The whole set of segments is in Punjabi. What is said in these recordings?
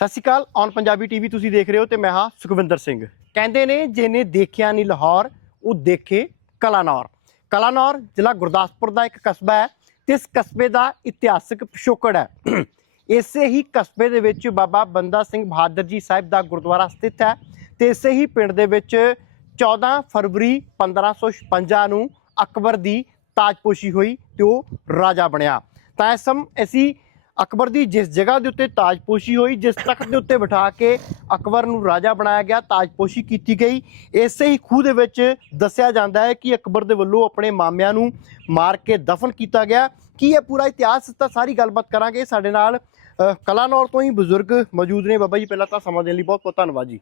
ਸਤਿ ਸ਼੍ਰੀ ਅਕਾਲ, ਔਨ ਪੰਜਾਬੀ ਟੀਵੀ ਤੁਸੀਂ ਦੇਖ ਰਹੇ ਹੋ ਤੇ ਮੈਂ ਹਾਂ ਸੁਖਵਿੰਦਰ ਸਿੰਘ। ਕਹਿੰਦੇ ਨੇ, ਜਿਹਨੇ ਦੇਖਿਆ ਨਹੀਂ ਲਾਹੌਰ, ਉਹ ਦੇਖੇ ਕਲਾਨੌਰ। ਕਲਾਨੌਰ ਜ਼ਿਲ੍ਹਾ ਗੁਰਦਾਸਪੁਰ ਦਾ ਇੱਕ ਕਸਬਾ ਹੈ ਤੇ ਇਸ ਕਸਬੇ ਦਾ ਇਤਿਹਾਸਕ ਪਿਛੋਕੜ ਹੈ। ਇਸੇ ਹੀ ਕਸਬੇ ਦੇ ਵਿੱਚ ਬਾਬਾ ਬੰਦਾ ਸਿੰਘ ਬਹਾਦਰ ਜੀ ਸਾਹਿਬ ਦਾ ਗੁਰਦੁਆਰਾ ਸਥਿਤ ਹੈ ਤੇ ਇਸੇ ਹੀ ਪਿੰਡ ਦੇ ਵਿੱਚ 14 ਫਰਵਰੀ 1556 ਨੂੰ ਅਕਬਰ ਦੀ ਤਾਜਪੋਸ਼ੀ ਹੋਈ ਤੇ ਉਹ ਰਾਜਾ ਬਣਿਆ। ਤਾਂ ਇਸ ਸਮ ਅਸੀਂ ਅਕਬਰ ਦੀ ਜਿਸ ਜਗ੍ਹਾ ਦੇ ਉੱਤੇ ਤਾਜਪੋਸ਼ੀ ਹੋਈ, ਜਿਸ ਤਖਤ ਦੇ ਉੱਤੇ ਬਿਠਾ ਕੇ ਅਕਬਰ ਨੂੰ ਰਾਜਾ ਬਣਾਇਆ ਗਿਆ, ਤਾਜਪੋਸ਼ੀ ਕੀਤੀ ਗਈ। ਇਸੇ ਹੀ ਖੂਹ ਦੇ ਵਿੱਚ ਦੱਸਿਆ ਜਾਂਦਾ ਹੈ ਕਿ ਅਕਬਰ ਦੇ ਵੱਲੋਂ ਆਪਣੇ ਮਾਮਿਆਂ ਨੂੰ ਮਾਰ ਕੇ ਦਫਨ ਕੀਤਾ ਗਿਆ। ਕੀ ਇਹ ਪੂਰਾ ਇਤਿਹਾਸ? ਤਾਂ ਸਾਰੀ ਗੱਲਬਾਤ ਕਰਾਂਗੇ ਸਾਡੇ ਨਾਲ। ਕਲਾਨੌਰ ਤੋਂ ਹੀ ਬਜ਼ੁਰਗ ਮੌਜੂਦ ਨੇ। ਬਾਬਾ ਜੀ ਪਹਿਲਾਂ ਤਾਂ ਸਮਾਂ ਦੇਣ ਲਈ ਬਹੁਤ ਬਹੁਤ ਧੰਨਵਾਦ ਜੀ।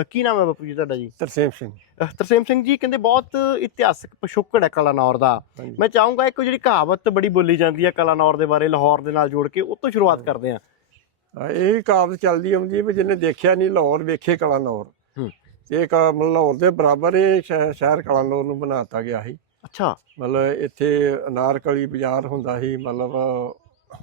ਅ, ਕੀ ਨਾਮ ਹੈ ਬਾਪੂ ਜੀ ਤੁਹਾਡਾ ਜੀ? ਤਰਸੇਮ ਸਿੰਘ। ਅ, ਤਰਸੇਮ ਸਿੰਘ ਜੀ ਕਹਿੰਦੇ ਬਹੁਤ ਇਤਿਹਾਸਕ ਪਿਛੋਕੜ ਹੈ ਕਲਾਨੌਰ ਦਾ। ਹਾਂਜੀ। ਮੈਂ ਚਾਹੂੰਗਾ ਇੱਕ ਜਿਹੜੀ ਕਹਾਵਤ ਬੜੀ ਬੋਲੀ ਜਾਂਦੀ ਹੈ ਕਲਾਨੌਰ ਦੇ ਬਾਰੇ ਲਾਹੌਰ ਦੇ ਨਾਲ ਜੋੜ ਕੇ ਉਹ ਤੋਂ ਸ਼ੁਰੂਆਤ ਕਰਦੇ ਹਾਂ। ਹਾਂ, ਇਹ ਕਾਬਤ ਚੱਲਦੀ ਆਉਂਦੀ ਹੈ ਵੀ ਜਿਹਨੇ ਦੇਖਿਆ ਨਹੀਂ ਲਾਹੌਰ ਵੇਖੇ ਕਲਾਨੌਰ ਹੂੰ। ਇਹ ਕਾ ਮਤਲਬ ਲਾਹੌਰ ਦੇ ਬਰਾਬਰ ਇਹ ਸ਼ਹਿ- ਸ਼ਹਿਰ ਕਲਾਨੌਰ ਨੂੰ ਬਣਾਤਾ ਗਿਆ ਸੀ। ਅੱਛਾ। ਮਤਲਬ ਇੱਥੇ ਅਨਾਰਕਲੀ ਬਾਜ਼ਾਰ ਹੁੰਦਾ ਸੀ ਮਤਲਬ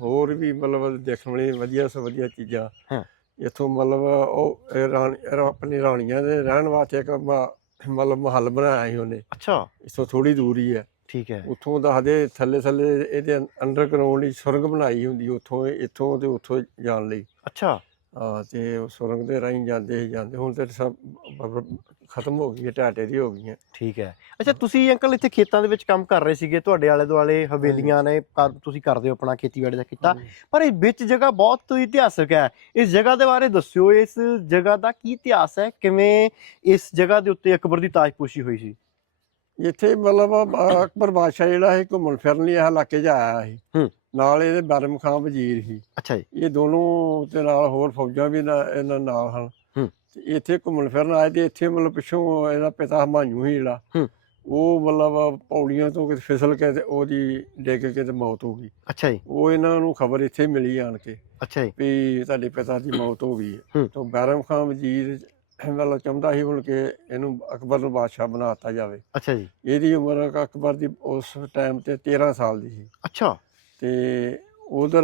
ਹੋਰ ਵੀ ਮਤਲਬ ਦੇਖਣ ਵਾਲੀ ਵਧੀਆ ਸੋ ਵਧੀਆ ਚੀਜ਼ਾਂ। ਹਾਂ। ਇੱਥੋਂ ਮਤਲਬ ਉਹ ਇਹ ਰਾਣੀ ਇਹ ਆਪਣੀ ਰਾਣੀਆਂ ਦੇ ਰਹਿਣ ਵਾਸਤੇ ਇੱਕ ਮ- ਮਤਲਬ ਮਹੱਲ ਬਣਾਇਆ ਸੀ ਉਹਨੇ। ਅੱਛਾ। ਇਥੋਂ ਥੋੜੀ ਦੂਰ ਹੀ ਹੈ। ਠੀਕ ਹੈ। ਉੱਥੋਂ ਦੱਸਦੇ ਥੱਲੇ ਥੱਲੇ ਇਹਦੇ ਅੰਡਰਗਰਾਉਂਡ ਹੀ ਸੁਰੰਗ ਬਣਾਈ ਹੁੰਦੀ ਉੱਥੋਂ ਇੱਥੋਂ ਤੇ ਉੱਥੋਂ ਜਾਣ ਲਈ। ਅੱਛਾ। ਹਾਂ ਤੇ ਉਹ ਸੁਰੰਗ ਦੇ ਰਾਹੀਂ ਜਾਂਦੇ ਹੀ ਜਾਂਦੇ। ਹੁਣ ਤੇ ਸਭ ਖਤਮ ਹੋ ਗਈ ਹੈ ਢਾਟੇ ਦੀ ਹੋ ਗਈਆਂ। ਠੀਕ ਹੈ। ਅੱਛਾ ਤੁਸੀਂ ਅੰਕਲ ਇੱਥੇ ਖੇਤਾਂ ਦੇ ਵਿੱਚ ਕੰਮ ਕਰ ਰਹੇ ਸੀਗੇ ਤੁਹਾਡੇ ਆਲੇ ਦੁਆਲੇ ਹਵੇਲੀਆਂ ਨੇ ਕਰ- ਤੁਸੀਂ ਕਰਦੇ ਹੋ ਆਪਣਾ ਖੇਤੀਬਾੜੀ ਦਾ ਕੀਤਾ ਪਰ ਇਹ ਵਿੱਚ ਜਗ੍ਹਾ ਬਹੁਤ ਇਤਿਹਾਸਕ ਹੈ। ਇਸ ਜਗ੍ਹਾ ਦੇ ਬਾਰੇ ਦੱਸਿਓ ਇਸ ਜਗ੍ਹਾ ਦਾ ਕੀ ਇਤਿਹਾਸ ਹੈ? ਕਿਵੇਂ ਇਸ ਜਗ੍ਹਾ ਦੇ ਉੱਤੇ ਅਕਬਰ ਦੀ ਤਾਜਪੋਸ਼ੀ ਹੋਈ ਸੀ? ਇੱਥੇ ਮਤਲਬ ਅ- ਅਕਬਰ ਬਾਦਸ਼ਾਹ ਜਿਹੜਾ ਹੈ ਘੁੰਮਣ ਫਿਰਨ ਲਈ ਇਹ ਇਲਾਕੇ 'ਚ ਆਇਆ ਸੀ। ਹੂੰ। ਨਾਲ ਇਹਦੇ ਬਰਮ ਖਾਂ ਵਜ਼ੀਰ ਸੀ। ਅੱਛਾ ਜੀ। ਇਹ ਦੋਨੋਂ ਤੇ ਨਾਲ ਹੋਰ ਫੌਜਾਂ ਵੀ ਨਾ- ਇਹਨਾਂ ਨਾਲ ਹਨ। ਤੇ ਇੱਥੇ ਘੁੰਮਣ ਫਿਰਨ ਆਏ ਤੇ ਇੱਥੇ ਮਤਲਬ ਪਿੱਛੋਂ ਇਹਦਾ ਪਿਤਾ ਹਮਾਯੂ ਸੀ ਜਿਹੜਾ ਹੂੰ। ਉਹ ਮਤਲਬ ਪੌੜੀਆਂ ਤੋਂ ਕਿਤੇ ਫਿਸਲ ਕੇ ਤੇ ਉਹਦੀ ਡਿੱਗ ਕੇ ਤੇ ਮੌਤ ਹੋ ਗਈ। ਅੱਛਾ ਜੀ। ਉਹ ਇਹਨਾਂ ਨੂੰ ਖਬਰ ਇੱਥੇ ਮਿਲੀ ਆਣ ਕੇ ਅੱਛਾ ਜੀ। ਵੀ ਤੁਹਾਡੇ ਪਿਤਾ ਦੀ ਮੌਤ ਹੋ ਗਈ ਹੈ। ਹੂੰ। ਤਾਂ ਬੈਰਮ ਖਾਨ ਵਜ਼ੀਰ ਮਤਲਬ ਚਾਹੁੰਦਾ ਸੀ ਹੁਣ ਕਿ ਇਹਨੂੰ ਅਕਬਰ ਨੂੰ ਬਾਦਸ਼ਾਹ ਬਣਾਤਾ ਜਾਵੇ। ਅੱਛਾ ਜੀ। ਇਹਦੀ ਉਮਰ ਅਕਬਰ ਦੀ ਉਸ ਟਾਈਮ ਤੇ 13 ਸਾਲ ਦੀ ਸੀ। ਅੱਛਾ। ਤੇ ਉਧਰ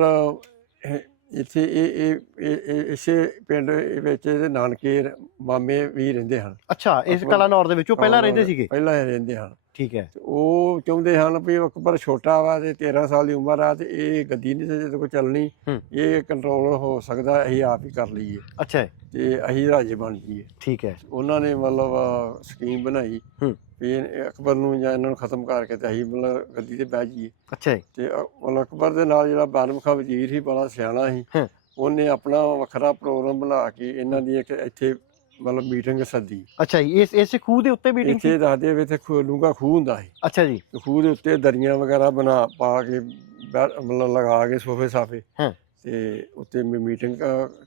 ਇੱਥੇ ਇਹ ਇਹ ਇਸੇ ਪਿੰਡ ਵਿੱਚ ਇਹਦੇ ਨਾਨਕੇ ਮਾਮੇ ਵੀ ਰਹਿੰਦੇ ਹਨ। ਅੱਛਾ ਇਸ ਅਕਬਰ- ਕਲਾਨੌਰ ਦੇ ਵਿੱਚ ਉਹ ਪਹਿਲਾਂ ਰਹਿੰਦੇ ਸੀਗੇ? ਪਹਿਲਾਂ ਹੀ ਰਹਿੰਦੇ ਹਨ। ਠੀਕ ਹੈ। ਉਹ ਚਾਹੁੰਦੇ ਹਨ ਵੀ ਅਕਬਰ ਛੋਟਾ ਵਾ ਤੇ 13 ਸਾਲ ਦੀ ਉਮਰ ਆ ਤੇ ਇਹ ਗੱਦੀ ਨਹੀਂ ਤੇ ਕੋਈ ਚੱਲਣੀ। ਇਹ ਕੰਟਰੋਲ ਹੋ ਸਕਦਾ ਅਸੀਂ ਆਪ ਹੀ ਕਰ ਲਈਏ। ਅੱਛਾ ਤੇ ਅਸੀਂ ਰਾਜੇ ਬਣ ਜਾਈਏ। ਠੀਕ ਹੈ। ਉਹਨਾਂ ਨੇ ਮਤਲਬ ਸਕੀਮ ਬਣਾਈ। ਵੀ ਅਕਬਰ ਨੂੰ ਜਾਂ ਇਹਨਾਂ ਨੂੰ ਖਤਮ ਕਰਕੇ ਤੇ ਅਸੀਂ ਮਤਲਬ ਗੱਦੀ ਤੇ ਬਹਿ ਜਾਈਏ। ਅੱਛਾ ਤੇ ਮਤਲਬ ਅਕਬਰ ਦੇ ਨਾਲ ਜਿਹੜਾ ਬਾਨਮ ਖਾਂ ਵਜ਼ੀਰ ਸੀ ਬੜਾ ਸਿਆਣਾ ਸੀ। ਉਹਨੇ ਆਪਣਾ ਵੱਖਰਾ ਪ੍ਰੋਗਰਾਮ ਬਣਾ ਕੇ ਇਹਨਾਂ ਦੀ ਇੱਕ ਇੱਥੇ ਮਤਲਬ ਮੀਟਿੰਗ ਸੱਦੀ। ਅੱਛਾ ਜੀ ਇਸ ਇਸ ਖੂਹ ਦੇ ਉੱਤੇ ਮੀਟਿੰਗ ਸੀ ਇੱਥੇ ਦੱਸਦੇ ਵੀ ਇੱਥੇ ਖੂਹ ਡੂੰਘਾ ਖੂਹ ਹੁੰਦਾ ਸੀ। ਅੱਛਾ ਜੀ। ਖੂਹ ਦੇ ਉੱਤੇ ਦਰੀਆਂ ਵਗੈਰਾ ਬਣਾ ਪਾ ਕੇ ਮਤਲਬ ਲਗਾ ਕੇ ਸੋਫੇ ਸਾਫੇ। ਹਾਂ। ਤੇ ਉੱਤੇ ਮੀਟਿੰਗ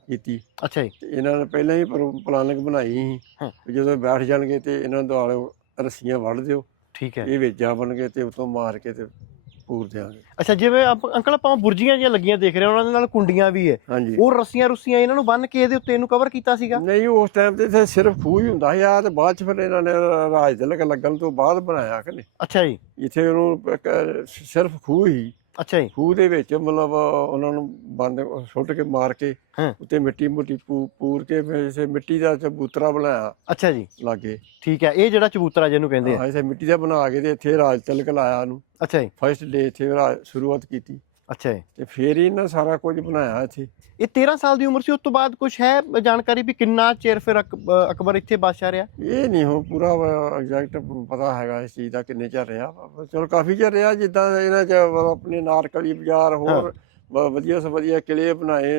ਕੀਤੀ। ਅੱਛਾ ਜੀ। ਇਹਨਾਂ ਨੇ ਪਹਿਲਾਂ ਹੀ ਪਲਾਨਿੰਗ ਬਣਾਈ ਸੀ। ਜਦੋਂ ਬੈਠ ਜਾਣਗੇ ਤੇ ਇਹਨਾਂ ਦੁਆਲੇ ਰੱਸੀਆਂ ਵੱਢ ਦਿਓ। ਠੀਕ ਹੈ। ਇਹ ਵੇਜਾਂ ਬਣ ਕੇ ਤੇ ਉਤੋਂ ਮਾਰ ਕੇ ਤੇ ਪੂਰ ਅੱਛਾ ਜਿਵੇਂ ਆਪ- ਅੰਕਲ ਆਪਾਂ ਬੁਰਜੀਆਂ ਜੀਆਂ ਲੱਗੀਆਂ ਦੇਖ ਰਹੇ ਹਾਂ ਉਹਨਾਂ ਦੇ ਨਾਲ ਕੁੰਡੀਆਂ ਵੀ ਹੈ। ਹਾਂਜੀ। ਉਹ ਰੱਸੀਆਂ ਰੁੱਸੀਆਂ ਇਹਨਾਂ ਨੂੰ ਬੰਨ ਕੇ ਇਹਦੇ ਉੱਤੇ ਇਹਨੂੰ ਕਵਰ ਕੀਤਾ ਸੀਗਾ? ਨਹੀਂ ਉਸ ਟਾਈਮ ਤੇ ਇੱਥੇ ਸਿਰਫ ਖੂਹ ਹੀ ਹੁੰਦਾ ਸੀ ਆ ਤੇ ਬਾਅਦ ਚ ਫਿਰ ਇਹਨਾਂ ਨੇ ਰਾਜ ਤਿਲਕ ਲੱਗਣ ਤੋਂ ਬਾਅਦ ਬਣਾਇਆ ਕਿ ਨਹੀਂ। ਅੱਛਾ ਜੀ। ਇੱਥੇ ਉਹਨੂੰ ਇੱਕ ਸਿਰਫ ਖੂਹ ਹੀ। ਅੱਛਾ ਜੀ। ਖੂਹ ਦੇ ਵਿੱਚ ਮਤਲਬ ਉਹਨਾਂ ਨੂੰ ਬੰਦ ਸੁੱਟ ਕੇ ਮਾਰ ਕੇ ਹਾਂ। ਉੱਤੇ ਮਿੱਟੀ ਮੁੱਟੀ ਪੂ- ਪੂਰ ਕੇ ਫਿਰ ਇਸੇ ਮਿੱਟੀ ਦਾ ਚਬੂਤਰਾ ਬਣਾਇਆ। ਅੱਛਾ ਜੀ। ਲਾਗੇ। ਠੀਕ ਹੈ ਇਹ ਜਿਹੜਾ ਚਬੂਤਰਾ ਜਿਹਨੂੰ ਕਹਿੰਦੇ ਆ। ਹਾਂ ਇਸੇ ਮਿੱਟੀ ਦਾ ਬਣਾ ਕੇ ਤੇ ਇੱਥੇ ਰਾਜ ਤਿਲਕ ਲਾਇਆ ਉਹਨੂੰ। ਅੱਛਾ ਜੀ। ਫਸਟ ਡੇ ਇੱਥੇ ਰਾਜ- ਸ਼ੁਰੂਆਤ ਕੀਤੀ। ਅੱਛਾ ਜੀ ਤੇ ਫਿਰ ਹੀ ਇਹਨਾਂ ਸਾਰਾ ਕੁਝ ਬਣਾਇਆ ਇੱਥੇ ਇਹ 13 ਸਾਲ ਦੀ ਉਮਰ ਸੀ ਉਸ ਤੋਂ ਬਾਅਦ ਕੁਝ ਹੈ ਜਾਣਕਾਰੀ ਵੀ ਕਿੰਨਾ ਚਿਰ ਫਿਰ ਅਕਬਰ ਇੱਥੇ ਬਾਦਸ਼ਾਹ ਰਿਹਾ ਇਹ ਨਹੀਂ ਹੋ ਪੂਰਾ ਐਗਜ਼ੈਕਟ ਪਤਾ ਹੈਗਾ ਇਸ ਚੀਜ਼ ਦਾ ਕਿੰਨੇ ਚਿਰ ਰਿਹਾ। ਚਲੋ ਕਾਫੀ ਚਿਰ ਰਿਹਾ ਜਿੱਦਾਂ ਇਹਨਾਂ ਚ ਆਪਣੇ ਨਾਰਕਲੀ ਬਾਜ਼ਾਰ ਹੋਰ ਵਧੀਆ ਸੇ ਵਧੀਆ ਕਿਲੇ ਬਣਾਏ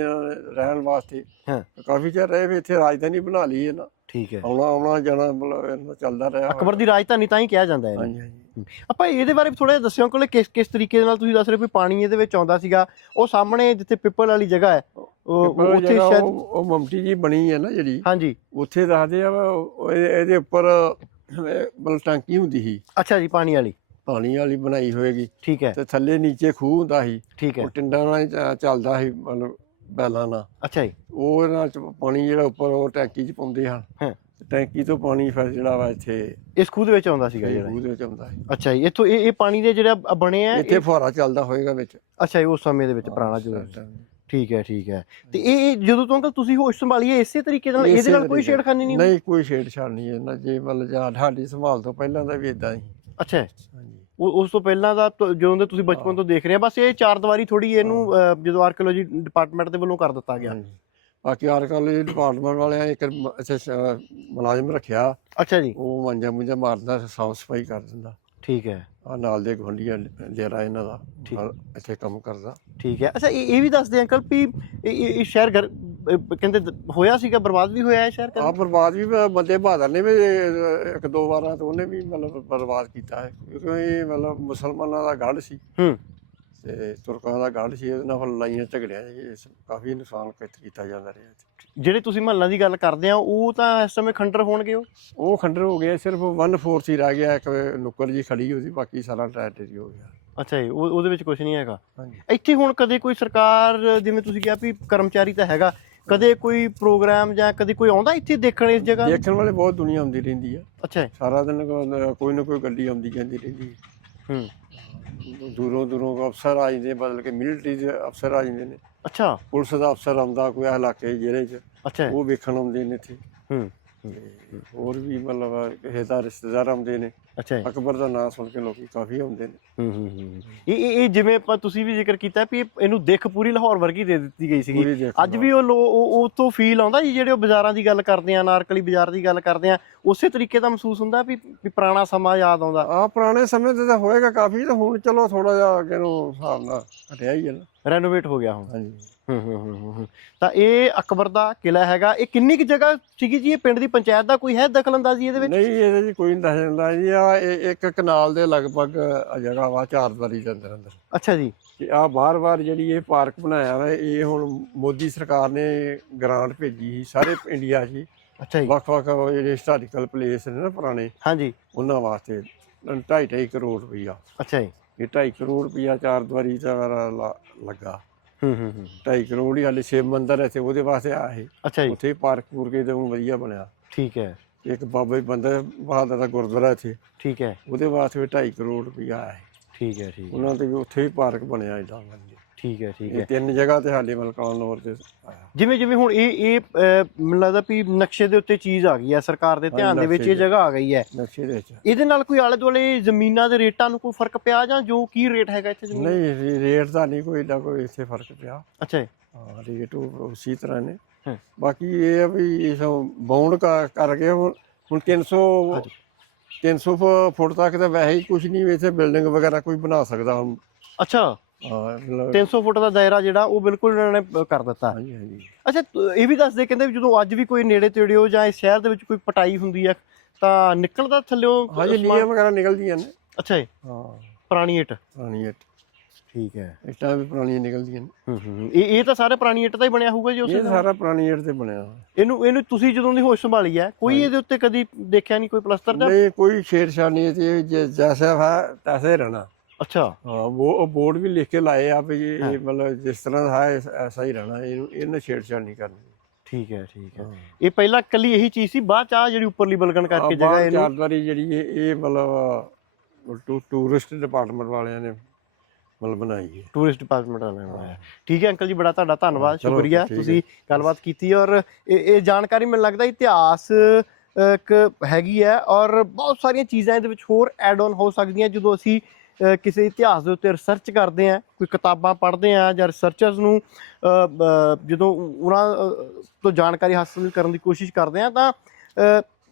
ਰਹਿਣ ਵਾਸਤੇ ਹਾਂ। ਕਾਫੀ ਚਿਰ ਰਹੇ ਵੀ ਇੱਥੇ ਰਾਜਧਾਨੀ ਬਣਾ ਲਈ ਇਹਨਾਂ ਠੀਕ ਹੈ ਆਉਣਾ ਆਉਣਾ ਜਾਣਾ ਮਤਲਬ ਚੱਲਦਾ ਰਿਹਾ। ਅਕਬਰ ਦੀ ਰਾਜਧਾਨੀ ਤਾਂ ਹੀ ਕਿਹਾ ਜਾਂਦਾ ਹੈ। ਹਾਂਜੀ ਹਾਂਜੀ ਆਪਾਂ ਇਹਦੇ ਬਾਰੇ ਥੋੜਾ ਜਿਹਾ ਦੱਸਿਓ ਕੋਲੇ ਕਿਸ ਕਿਸ ਤਰੀਕੇ ਦੇ ਨਾਲ ਤੁਸੀਂ ਦੱਸ ਰਹੇ ਹੋ ਵੀ ਪਾਣੀ ਇਹਦੇ ਵਿੱਚ ਆਉਂਦਾ ਸੀਗਾ? ਉਹ ਸਾਹਮਣੇ ਜਿੱਥੇ ਪਿੱਪਲ ਵਾਲੀ ਜਗ੍ਹਾ ਹੈ ਉਹ ਉੱਥੇ ਸ਼ਾਇਦ ਉਹ ਮਮਟੀ ਜੀ ਬਣੀ ਹੈ ਨਾ ਜਿਹੜੀ। ਹਾਂਜੀ। ਉੱਥੇ ਦੱਸਦੇ ਆ ਇਹਦੇ ਉੱਪਰ ਮਤਲਬ ਟਾਂਕੀ ਹੁੰਦੀ ਸੀ। ਅੱਛਾ ਜੀ ਪਾਣੀ ਵਾਲੀ। ਪਾਣੀ ਵਾਲੀ ਬਣਾਈ ਹੋਏਗੀ। ਠੀਕ ਹੈ। ਤੇ ਥੱਲੇ ਨੀਚੇ ਖੂਹ ਹੁੰਦਾ ਸੀ। ਠੀਕ ਹੈ। ਉਹ ਟਿੰਡਾਂ ਨਾਲ ਚੱਲਦਾ ਸੀ ਮਤਲਬ ਬੈਲਾਂ ਨਾਲ। ਅੱਛਾ ਜੀ। ਉਹ ਚ ਪਾਣੀ ਜਿਹੜਾ ਉੱਪਰ ਉਹ ਟੈਂਕੀ ਚ ਪਾਉਂਦੇ ਹਨ ਟੈਂਕੀ ਤੋਂ ਪਾਣੀ ਫਿਰ ਜਿਹੜਾ ਵਾ ਇੱਥੇ। ਇਸ ਖੂਹ ਦੇ ਵਿੱਚ ਆਉਂਦਾ ਸੀਗਾ ਜਿਹੜਾ? ਖੂਹ ਦੇ ਵਿੱਚ ਆਉਂਦਾ ਹੈ ਅੱਛਾ ਜੀ ਇੱਥੋਂ ਇਹ ਇਹ ਪਾਣੀ ਦੇ ਜਿਹੜਾ ਬਣੇ ਆ ਇੱਥੇ ਫੁਹਾਰਾ ਚੱਲਦਾ ਹੋਏਗਾ ਵਿੱਚ। ਅੱਛਾ ਜੀ ਉਸ ਸਮੇਂ ਦੇ ਵਿੱਚ ਪੁਰਾਣਾ ਜੋ ਉਸ time। ਠੀਕ ਹੈ ਠੀਕ ਹੈ। ਤੇ ਇਹ ਜਦੋਂ ਤੋਂ ਅੰਕਲ ਤੁਸੀਂ ਹੋਸ਼ ਸੰਭਾਲੀ ਹੈ ਇਸੇ ਤਰੀਕੇ ਨਾਲ ਇਹਦੇ ਨਾਲ ਕੋਈ। ਛੇੜਖਾਨੀ ਨਹੀਂ? ਨਹੀਂ ਕੋਈ ਛੇੜਛਾੜ ਨਹੀਂ ਇਹਨਾਂ ਜੇ ਮਤਲਬ ਜਾਂ ਸਾਡੀ ਸੰਭਾਲ ਤੋਂ ਪਹਿਲਾਂ ਦਾ ਵੀ ਇਦਾਂ ਹੀ। ਅੱਛਾ ਹਾਂਜੀ। ਉਹ ਉਸ ਤੋਂ ਪਹਿਲਾਂ ਦਾ ਜਦੋਂ ਦੇ ਤੁਸੀਂ ਬਚਪਨ ਤੋਂ ਦੇਖ ਰਹੇ ਆ ਬਸ ਇਹ ਚਾਰ ਦੀਵਾਰੀ ਥੋੜੀ ਇਹਨੂੰ ਜਦੋਂ ਆਰਕੀਓਲੋਜੀ ਡਿਪਾਰਟਮੈਂਟ ਦੇ ਵੱਲੋਂ ਕਰ ਦਿੱਤਾ ਗਿਆ। ਹਾਂਜੀ। ਬਾਕੀ ਆਰਕੀਓਲੋਜੀ ਡਿਪਾਰਟਮੈਂਟ ਵਾਲਿਆਂ ਇੱਕ ਸ- ਮੁਲਾਜ਼ਮ ਰੱਖਿਆ। ਅੱਛਾ ਜੀ। ਉਹ ਮੰਜਾ ਮੁੰਜਾ ਮਾਰਦਾ ਸਾਫ਼ ਸਫ਼ਾਈ ਕਰ ਦਿੰਦਾ। ਠੀਕ ਹੈ। ਆ ਨਾਲ ਦੇ ਗੁਆਂਢੀਆਂ ਡੇਰਾ ਇਹਨਾਂ ਦਾ ਠੀਕ। ਨਾਲ ਇੱਥੇ ਕੰਮ ਕਰਦਾ। ਠੀਕ ਹੈ। ਅੱਛਾ ਇਹ ਇਹ ਵੀ ਦੱਸਦੇ ਅੰਕਲ ਵੀ ਇਹ- ਇਹ ਇਹ ਸ਼ਹਿਰ ਘਰ ਅਹ, ਕਹਿੰਦੇ ਦ- ਹੋਇਆ ਸੀਗਾ ਬਰਬਾਦ ਵੀ ਹੋਇਆ ਹੈ ਸ਼ਹਿਰ ਆ ਬਰਬਾਦ ਵੀ ਬ- ਬੰਦੇ ਬਹਾਦਰ ਨੇ ਵੀ ਅਹ, ਇੱਕ ਦੋ ਵਾਰਾਂ ਤੋਂ ਉਹਨੇ ਵੀ ਮਤਲਬ ਬਰਬਾਦ ਕੀਤਾ ਹੈ। ਕਿਉਂਕਿ ਇਹ ਮਤਲਬ ਮੁਸਲਮਾਨਾਂ ਦਾ ਗੜ ਸੀ। ਹੂੰ। ਤੇ ਤੁਰਕਾਂ ਦਾ ਗੜ ਸੀ ਇਹਦੇ ਨਾਲ ਫਿਰ ਲੜਾਈਆਂ ਝਗੜਿਆਂ ਇਸ ਕਾਫੀ ਨੁਕਸਾਨ ਕੀਤਾ- ਕੀਤਾ ਜਾਂਦਾ ਰਿਹਾ ਇੱਥੇ। ਜਿਹੜੇ ਤੁਸੀਂ ਮਹੱਲਾਂ ਦੀ ਗੱਲ ਕਰਦੇ ਆ ਉਹ ਤਾਂ ਇਸ ਸਮੇਂ ਖੰਡਰ ਹੋਣਗੇ ਉਹ ਉਹ ਖੰਡਰ ਹੋ ਗਿਆ ਸਿਰਫ 1/4 ਹੀ ਰਹਿ ਗਿਆ ਇੱਕ ਨੁੱਕਰ ਜੀ ਖੜੀ ਉਹਦੀ ਬਾਕੀ ਸਾਰਾ ਟ੍ਰੈਜਡੀ ਹੋ ਗਿਆ ਅੱਛਾ ਜੀ ਉਹ- ਉਹਦੇ ਵਿੱਚ ਕੁਝ ਨਹੀਂ ਹੈਗਾ ਹਾਂਜੀ ਇੱਥੇ ਹੁਣ ਕਦੇ ਕੋਈ ਸਰਕਾਰ ਜਿਵੇਂ ਤੁਸੀਂ ਕਿਹਾ ਵੀ ਕਰਮਚਾਰੀ ਤਾਂ ਹੈਗਾ ਕਦੇ ਕੋਈ ਪ੍ਰੋਗਰਾਮ ਜਾਂ ਕਦੇ ਕੋਈ ਆਉਂਦਾ ਇੱਥੇ ਦੇਖਣ ਇਸ ਜਗ੍ਹਾ? ਦੇਖਣ ਵਾਲੇ ਬਹੁਤ ਦੁਨੀਆ ਆਉਂਦੀ ਰਹਿੰਦੀ ਆ ਅੱਛਾ ਜੀ, ਸਾਰਾ ਦਿਨ ਕੋ- ਕੋਈ ਨਾ ਕੋਈ ਗੱਡੀ ਆਉਂਦੀ ਜਾਂਦੀ ਰਹਿੰਦੀ ਹੈ। ਹੂੰ। ਦੂਰੋਂ ਦੂਰੋਂ ਅਫਸਰ ਆ ਜਾਂਦੇ ਬਦਲ ਕੇ ਮਿਲਟਰੀ ਦੇ ਅਫਸਰ ਆ ਜਾਂਦੇ ਨੇ। ਅੱਛਾ। ਪੁਲਿਸ ਦਾ ਅਫਸਰ ਆਉਂਦਾ ਕੋਈ ਇਲਾਕੇ ਜ਼ਿਲ੍ਹੇ 'ਚ ਅੱਛਾ। ਉਹ ਵੇਖਣ ਆਉਂਦੇ ਨੇ ਇੱਥੇ। ਹੂੰ। ਹੋਰ ਵੀ ਮਤਲਬ ਕਿਸੇ ਦਾ ਰਿਸ਼ਤੇਦਾਰ ਆਉਂਦੇ ਨੇ। ਅੱਛਾ ਜੀ, ਅਕਬਰ ਦਾ ਨਾਮ ਸੁਣ ਕੇ ਲੋਕੀ ਕਾਫੀ ਆਉਂਦੇ ਨੇ। ਹੂੰ ਹੂੰ ਹੂੰ ਇਹ ਇਹ ਇਹ ਜਿਵੇਂ ਆਪਾਂ ਤੁਸੀਂ ਵੀ ਜ਼ਿਕਰ ਕੀਤਾ ਵੀ ਇਹ- ਇਹਨੂੰ ਦਿੱਖ ਪੂਰੀ ਲਾਹੌਰ ਵਰਗੀ ਦੇ ਦਿੱਤੀ ਗਈ ਸੀਗੀ। ਦੇਖੋ ਅੱਜ ਵੀ ਉਹ ਲੋ- ਉਹ ਉਹ ਤੋਂ ਫੀਲ ਆਉਂਦਾ ਜੀ ਜਿਹੜੇ ਉਹ ਬਾਜ਼ਾਰਾਂ ਦੀ ਗੱਲ ਕਰਦੇ ਆ ਨਾਰਕਲੀ ਬਾਜ਼ਾਰ ਦੀ ਗੱਲ ਕਰਦੇ ਆ ਉਸੇ ਤਰੀਕੇ ਦਾ ਮਹਿਸੂਸ ਹੁੰਦਾ ਵੀ ਵੀ ਪੁਰਾਣਾ ਸਮਾਂ ਯਾਦ ਆਉਂਦਾ। ਆ ਪੁਰਾਣੇ ਸਮੇਂ ਤੇ ਤਾਂ ਹੋਏਗਾ ਕਾਫੀ ਤੇ ਹੁਣ ਚਲੋ ਥੋੜਾ ਜਿਹਾ ਅੱਗੇ ਨੂੰ ਹਿਸਾਬ ਨਾਲ ਹਟਿਆ ਹੀ ਹੈ ਨਾ। ਰੈਨੋਵੇਟ ਹੋ ਗਿਆ ਹੁਣ। ਹਾਂਜੀ। ਹੂੰ ਹੂੰ ਹੂੰ ਹੂੰ, ਹੂੰ। ਤਾਂ ਇਹ ਅਕਬਰ ਦਾ ਕਿਲਾ ਹੈਗਾ। ਇਹ ਕਿੰਨੀ ਕੁ ਜਗ੍ਹਾ ਸੀਗੀ ਜੀ? ਇਹ ਪਿੰਡ ਦੀ ਪੰਚਾਇਤ ਦਾ ਕੋਈ ਹੈ ਦਖਲਅੰਦਾਜ਼ੀ ਇਹਦੇ ਵਿੱਚ? ਨਹੀਂ ਇਹਦੇ ਜੀ ਕੋਈ ਨਹੀਂ ਦੱਸ ਜਾਂਦਾ ਜੀ ਆ ਇੱਕ ਕਨਾਲ ਦੇ ਲਗਭਗ ਆ ਜਗ੍ਹਾ ਵਾ ਚਾਰ ਦਵਾਰੀ ਦੇ ਅੰਦਰ ਅੰਦਰ। ਅੱਛਾ ਜੀ। ਤੇ ਆ ਬਾਰ-ਬਾਰ ਜਿਹੜੀ ਇਹ ਪਾਰਕ ਬਣਾਇਆ ਵਾ ਇਹ ਹੁਣ ਮੋਦੀ ਸਰਕਾਰ ਨੇ ਗ੍ਰਾਂਟ ਭੇਜੀ ਸੀ ਸਾਰੇ ਇੰਡੀਆ 'ਚ ਹੀ। ਅੱਛਾ ਜੀ। ਵੱਖ-ਵੱਖ ਜਿਹੜੇ ਹਿਸਟੋਰੀਕਲ ਪਲੇਸ ਨੇ ਨਾ ਪੁਰਾਣੇ ਹਾਂਜੀ। ਉਹਨਾਂ ਵਾਸਤੇ 2.5 ਕਰੋੜ ਰੁਪਈਆ। ਅੱਛਾ ਜੀ। ਇਹ 2.5 ਕਰੋੜ ਰੁਪਈਆ ਚਾਰ ਦਵਾਰੀ ਦਾ ਲੱਗਾ। ਹੂੰ ਹੂੰ ਹੂੰ। 2.5 ਕਰੋੜ ਹੀ ਹਾਲੇ ਸ਼ਿਵ ਮੰਦਿਰ ਇੱਥੇ ਉਹਦੇ ਵਾਸਤੇ ਆ ਇਹ। ਅੱਛਾ ਜੀ। ਉੱਥੇ ਪਾਰਕ ਪੂਰ ਕੇ ਤੇ ਉਹ ਵਧੀਆ ਬਣਿਆ। ਠੀਕ ਹੈ। ਇੱਕ ਬਾਬਾ ਜੀ ਬੰਦਾ ਬਹਾਦਰ ਦਾ ਗੁਰਦੁਆਰਾ ਇੱਥੇ। ਠੀਕ ਹੈ। ਉਹਦੇ ਵਾਸਤੇ ਵੀ 2.5 ਕਰੋੜ ਰੁਪਈਆ ਆਇਆ ਠੀਕ ਠੀਕ ਹੈ ਠੀਕ ਹੈ। ਉਹਨਾਂ ਤੇ ਵੀ ਉੱਥੇ ਵੀ ਪਾਰਕ ਬਣਿਆ ਇਦਾਂ ਵਧੀਆ ਠੀਕ ਹੈ ਠੀਕ ਇਹ ਹੈ ਤਿੰਨ ਜਗ੍ਹਾ ਤੇ ਹਾਲੇ ਮਲਕਾਨ ਨੌਰ ਤੇ ਆਇਆ। ਜਿਵੇਂ ਜਿਵੇਂ ਹੁਣ ਇਹ ਇਹ ਅਹ, ਮੈਨੂੰ ਲੱਗਦਾ ਵੀ ਨਕਸ਼ੇ ਦੇ ਉੱਤੇ ਚੀਜ਼ ਆ ਗਈ ਹੈ ਸਰਕਾਰ ਦੇ ਧਿਆਨ ਦੇ ਵਿੱਚ ਇਹ ਦੇ। ਜਗ੍ਹਾ ਆ ਗਈ ਹੈ। ਨਕਸ਼ੇ ਦੇ ਵਿੱਚ। ਇਹਦੇ ਨਾਲ ਕੋਈ ਆਲੇ ਦੁਆਲੇ ਜ਼ਮੀਨਾਂ ਦੇ ਰੇਟਾਂ ਨੂੰ ਕੋਈ ਫ਼ਰਕ ਪਿਆ ਜਾਂ ਜੋ ਕੀ ਰੇਟ ਹੈਗਾ ਇੱਥੇ ਜ਼ਮੀਨ? ਨਹੀਂ ਰੇਟ ਦਾ ਨਹੀਂ ਕੋਈ ਏਡਾ ਕੋਈ ਇੱਥੇ ਫ਼ਰਕ ਪਿਆ। ਅੱਛਾ ਜੀ। ਹਾਂ ਰੇਟ ਉਹ ਉਸੇ ਤਰ੍ਹਾਂ ਨੇ। ਬਾਕੀ ਇਹ ਆ ਵੀ ਇਸ ਬਾਉਂਡ ਕਰਕੇ ਹੁਣ ਹੁਣ 300 ਹਾਂਜੀ। 300 ਫੁ- ਫੁੱਟ ਤੱਕ ਤਾਂ ਵੈਸੇ ਹੀ ਕੁਝ ਨਹੀਂ ਇੱਥੇ ਬਿਲਡਿੰਗ ਵਗੈਰਾ ਕੋਈ ਬਣਾ ਸਕਦਾ ਹੁਣ। ਅੱਛਾ। ਹਾਂ ਮਤਲਬ 300 ਫੁੱਟ ਦਾ ਦਾਇਰਾ ਜਿਹੜਾ ਉਹ ਬਿਲਕੁਲ ਇਹਨਾਂ ਨੇ ਕਰ ਦਿੱਤਾ। ਹਾਂਜੀ ਹਾਂਜੀ। ਅੱਛਾ ਇਹ ਵੀ ਦੱਸਦੇ ਕਹਿੰਦੇ ਜਦੋਂ ਅੱਜ ਵੀ ਕੋਈ ਨੇੜੇ ਤੇੜਿਓ ਜਾਂ ਇਸ ਸ਼ਹਿਰ ਦੇ ਵਿੱਚ ਕੋਈ ਪਟਾਈ ਹੁੰਦੀ ਹੈ ਤਾਂ ਨਿਕਲਦਾ ਥੱਲਿਓ ਹਾਂਜੀ? ਨੀਆਂ ਵਗੈਰਾ ਨਿਕਲਦੀਆਂ ਨੇ। ਅੱਛਾ ਜੀ। ਹਾਂ। ਪੁਰਾਣੀ ਇੱਟ। ਪੁਰਾਣੀ ਇੱਟ। ਠੀਕ ਹੈ। ਇੱਟਾਂ ਵੀ ਪੁਰਾਣੀਆਂ ਨਿਕਲਦੀਆਂ ਨੇ। ਹੂੰ ਹੂੰ। ਇਹ ਇਹ ਤਾਂ ਸਾਰੇ ਪੁਰਾਣੀ ਇੱਟ ਦਾ ਹੀ ਬਣਿਆ ਹੋਊਗਾ ਜੀ ਉਸੇ ਇਹ ਸਾਰਾ ਪੁਰਾਣੀ ਇੱਟ ਤੇ ਬਣਿਆ ਹੋਇਆ। ਇਹਨੂੰ ਇਹਨੂੰ ਤੁਸੀਂ ਜਦੋਂ ਦੀ ਹੋਸ਼ ਸੰਭਾਲੀ ਹੈ ਕੋਈ ਇਹਦੇ ਉੱਤੇ ਕਦੀ ਦੇਖਿਆ ਨਹੀਂ ਕੋਈ ਪਲਸਤਰ ਜਾਂ ਨਹੀਂ ਕੋਈ ਛੇੜਛਾੜ ਨਹੀਂ ਤੇ ਜੈਸਾ ਹੈ ਤੈਸੇ ਰਹਿਣਾ। ਅੱਛਾ। ਹਾਂ ਉਹ ਬੋਰਡ ਵੀ ਲਿਖ ਕੇ ਲਾਏ ਆ ਵੀ ਇਹ ਇਹ ਮਤਲਬ ਜਿਸ ਤਰ੍ਹਾਂ ਦਾ ਹੈ ਐਸ- ਐਸਾ ਹੀ ਰਹਿਣਾ ਇਹਨੂੰ ਇਹਨੇ ਛੇੜਛਾੜ ਨਹੀਂ ਕਰਨੀ। ਠੀਕ ਹੈ ਠੀਕ ਹੈ। ਇਹ ਪਹਿਲਾਂ ਕੱਲੀ ਇਹੀ ਚੀਜ਼ ਸੀ ਬਾਅਦ ਚ ਆ ਜਿਹੜੀ ਉੱਪਰਲੀ ਬਲਗਣ ਕਰਕੇ ਜਗ੍ਹਾ ਇਹਨੂੰ ਚਾਰਦਵਾਰੀ ਜਿਹੜੀ ਇਹ ਇਹ ਮਤਲਬ ਟੂਰਿਸਟ ਡਿਪਾਰਟਮੈਂਟ ਵਾਲਿਆਂ ਨੇ ਮਤਲਬ ਬਣਾਈ ਹੈ ਟੂਰਿਸਟ ਡਿਪਾਰਟਮੈਂਟ ਵਾਲਿਆਂ ਨੇ ਠੀਕ ਹੈ ਅੰਕਲ ਜੀ ਬੜਾ ਤੁਹਾਡਾ ਧੰਨਵਾਦ ਸ਼ੁਕਰੀਆ। ਤੁਸੀਂ ਗੱਲਬਾਤ ਕੀਤੀ ਔਰ ਇਹ ਜਾਣਕਾਰੀ ਮੈਨੂੰ ਲੱਗਦਾ ਇਤਿਹਾਸ ਇੱਕ ਹੈਗੀ ਹੈ ਔਰ ਬਹੁਤ ਸਾਰੀਆਂ ਚੀਜ਼ਾਂ ਇਹਦੇ ਵਿੱਚ ਹੋਰ ਐਡ ਆਨ ਹੋ ਸਕਦੀਆਂ। ਜਦੋਂ ਅਸੀਂ ਕਿਸੇ ਇਤਿਹਾਸ ਦੇ ਉੱਤੇ ਰਿਸਰਚ ਕਰਦੇ ਆ ਕੋਈ ਕਿਤਾਬਾਂ ਪੜ੍ਹਦੇ ਆ ਜਾਂ ਰਿਸਰਚਰਸ ਨੂੰ ਜਦੋਂ ਉਹਨਾਂ ਤੋਂ ਜਾਣਕਾਰੀ ਹਾਸਲ ਕਰਨ ਦੀ ਕੋਸ਼ਿਸ਼ ਕਰਦੇ ਆ ਤਾਂ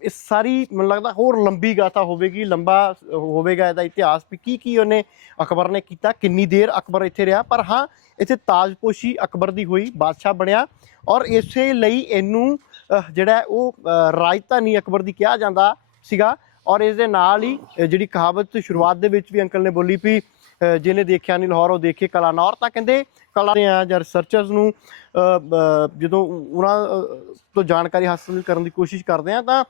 ਅ, ਸਾਰੀ ਮੈਨੂੰ ਲੱਗਦਾ ਹੋਰ ਲੰਬੀ ਗਾਥਾ ਹੋਵੇਗੀ ਲੰਬਾ ਹੋਵੇਗਾ ਇਹਦਾ ਇਤਿਹਾਸ ਵੀ। ਕੀ ਕੀ ਉਹਨੇ ਅਕਬਰ ਨੇ ਕੀਤਾ ਕਿੰਨੀ ਦੇਰ ਅਕਬਰ ਇੱਥੇ ਰਿਹਾ? ਪਰ ਹਾਂ ਇੱਥੇ ਤਾਜਪੋਸ਼ੀ ਅਕਬਰ ਦੀ ਹੋਈ ਬਾਦਸ਼ਾਹ ਬਣਿਆ। ਔਰ ਇਸੇ ਲਈ ਇਹਨੂੰ ਜਿਹੜਾ ਉਹ ਰਾਜਧਾਨੀ ਅਕਬਰ ਦੀ ਕਿਹਾ ਜਾਂਦਾ ਸੀਗਾ। ਔਰ ਇਸ ਦੇ ਨਾਲ ਹੀ ਜਿਹੜੀ ਕਹਾਵਤ ਸ਼ੁਰੂਆਤ ਦੇ ਵਿੱਚ ਵੀ ਅੰਕਲ ਨੇ ਬੋਲੀ ਵੀ ਜਿਹਨੇ ਦੇਖਿਆ ਨਹੀਂ ਲਾਹੌਰ ਉਹ ਦੇਖੇ ਕਲਾਨੌਰ ਤਾਂ ਕਹਿੰਦੇ ਕਲਾ ਦੇ ਆ ਜਾਂ ਰਿਸਰਚਰਸ ਨੂੰ ਜਦੋਂ ਉਹਨਾਂ ਤੋਂ ਜਾਣਕਾਰੀ ਹਾਸਲ ਕਰਨ ਦੀ ਕੋਸ਼ਿਸ਼ ਕਰਦੇ ਆ ਤਾਂ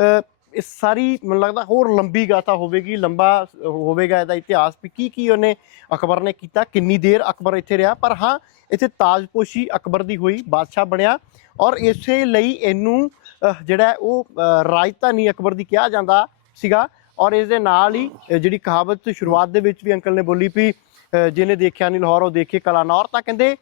ਅਹ, ਇਹ ਸਾਰੀ ਮੈਨੂੰ ਲੱਗਦਾ ਹੋਰ ਲੰਬੀ ਗਾਥਾ ਹੋਵੇਗੀ ਲੰਬਾ ਹੋਵੇਗਾ ਇਹਦਾ ਇਤਿਹਾਸ ਵੀ। ਕੀ ਕੀ ਉਹਨੇ ਅਕਬਰ ਨੇ ਕੀਤਾ ਕਿੰਨੀ ਦੇਰ ਅਕਬਰ ਇੱਥੇ ਰਿਹਾ। ਪਰ ਹਾਂ ਇੱਥੇ ਤਾਜਪੋਸ਼ੀ ਅਕਬਰ ਦੀ ਹੋਈ ਬਾਦਸ਼ਾਹ ਬਣਿਆ। ਔਰ ਇਸੇ ਲਈ ਇਹਨੂੰ ਜਿਹੜਾ ਉਹ ਰਾਜਧਾਨੀ ਅਕਬਰ ਦੀ ਕਿਹਾ ਜਾਂਦਾ ਸੀਗਾ। ਔਰ ਇਸ ਦੇ ਨਾਲ ਹੀ ਜਿਹੜੀ ਕਹਾਵਤ ਸ਼ੁਰੂਆਤ ਦੇ ਵਿੱਚ ਵੀ ਅੰਕਲ ਨੇ ਬੋਲੀ ਵੀ ਜਿਹਨੇ ਦੇਖਿਆ ਨਹੀਂ ਲਾਹੌਰ ਉਹ ਦੇਖੇ ਕਲਾਨੌਰ। ਤਾਂ ਕਹਿੰਦੇ